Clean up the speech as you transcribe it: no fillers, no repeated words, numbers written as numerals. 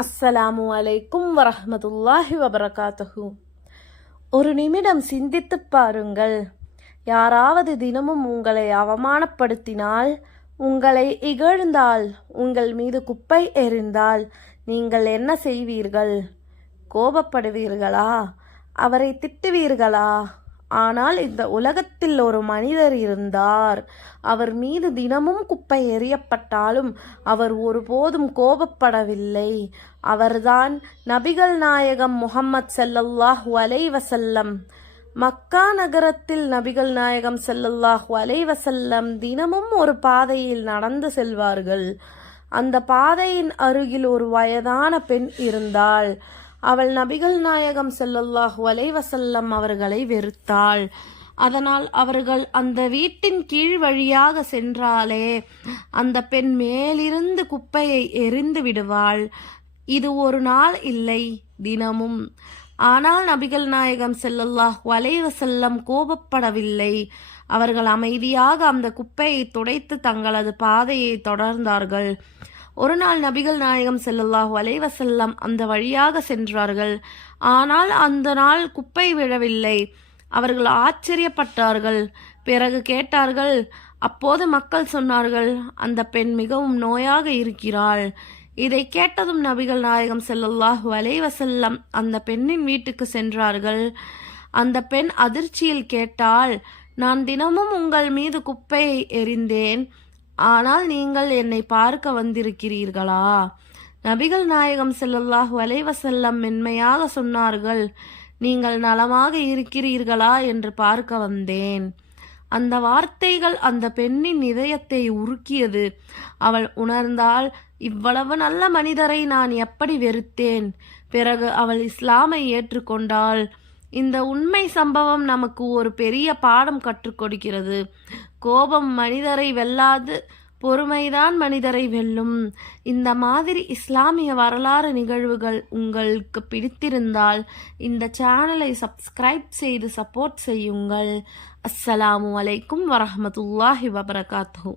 அஸ்ஸலாமு அலைக்கும் வரஹ்மத்துல்லாஹி வபரகாத்துஹு. ஒரு நிமிடம் சிந்தித்துப் பாருங்கள். யாராவது தினமும் உங்களை அவமானப்படுத்தினால், உங்களை இகழ்ந்தால், உங்கள் மீது குப்பை எறிந்தால் நீங்கள் என்ன செய்வீர்கள்? கோபப்படுவீர்களா? அவரை திட்டுவீர்களா? ஆனால் இந்த உலகத்தில் ஒரு மனிதர் இருந்தார். அவர் மீது தினமும் குப்பை எறியப்பட்டாலும் அவர் ஒருபோதும் கோபப்படவில்லை. அவர்தான் நபிகள் நாயகம் முஹம்மத் ஸல்லல்லாஹு அலைஹி வஸல்லம். மக்கா நகரத்தில் நபிகள் நாயகம் ஸல்லல்லாஹு அலைஹி வஸல்லம் தினமும் ஒரு பாதையில் நடந்து செல்வார்கள். அந்த பாதையின் அருகில் ஒரு வயதான பெண் இருந்தாள். அவள் நபிகள் நாயகம் ஸல்லல்லாஹு அலைஹி வஸல்லம் அவர்களை வெறுத்தாள். அதனால் அவர்கள் அந்த வீட்டின் கீழ் வழியாக சென்றாலே அந்த பெண் மேலிருந்து குப்பையை எறிந்து விடுவாள். இது ஒரு நாள் இல்லை, தினமும். ஆனால் நபிகள் நாயகம் ஸல்லல்லாஹு அலைஹி வஸல்லம் கோபப்படவில்லை. அவர்கள் அமைதியாக அந்த குப்பையை துடைத்து தங்களது பாதையை தொடர்ந்தார்கள். ஒரு நாள் நபிகள் நாயகம் ஸல்லல்லாஹு அலைஹி வஸல்லம் அந்த வழியாக சென்றார்கள். ஆனால் அந்த நாள் குப்பை விழவில்லை. அவர்கள் ஆச்சரியப்பட்டார்கள். பிறகு கேட்டார்கள். அப்போது மக்கள் சொன்னார்கள், அந்த பெண் மிகவும் நோயாக இருக்கிறாள். இதை கேட்டதும் நபிகள் நாயகம் ஸல்லல்லாஹு அலைஹி வஸல்லம் அந்த பெண்ணின் வீட்டுக்கு சென்றார்கள். அந்த பெண் அதிர்ச்சியில் கேட்டாள், நான் தினமும் உங்கள் மீது குப்பையை எறிந்தேன், ஆனால் நீங்கள் என்னை பார்க்க வந்திருக்கிறீர்களா? நபிகள் நாயகம் ஸல்லல்லாஹு அலைஹி வஸல்லம் மென்மையாக சொன்னார்கள், நீங்கள் நலமாக இருக்கிறீர்களா என்று பார்க்க வந்தேன். அந்த வார்த்தைகள் அந்த பெண்ணின் இதயத்தை உருக்கியது. அவள் உணர்ந்தாள், இவ்வளவு நல்ல மனிதரை நான் எப்படி வெறுத்தேன். பிறகு அவள் இஸ்லாமை ஏற்றுக்கொண்டாள். இந்த உண்மை சம்பவம் நமக்கு ஒரு பெரிய பாடம் கற்றுக் கொடுக்கிறது. கோபம் மனிதரை வெல்லாது, பொறுமைதான் மனிதரை வெல்லும். இந்த மாதிரி இஸ்லாமிய வரலாறு நிகழ்வுகள் உங்களுக்கு பிடித்திருந்தால் இந்த சேனலை சப்ஸ்கிரைப் செய்து சப்போர்ட் செய்யுங்கள். அஸ்ஸலாமு அலைக்கும் வரஹ்மத்துல்லாஹி வபரகாத்துஹு.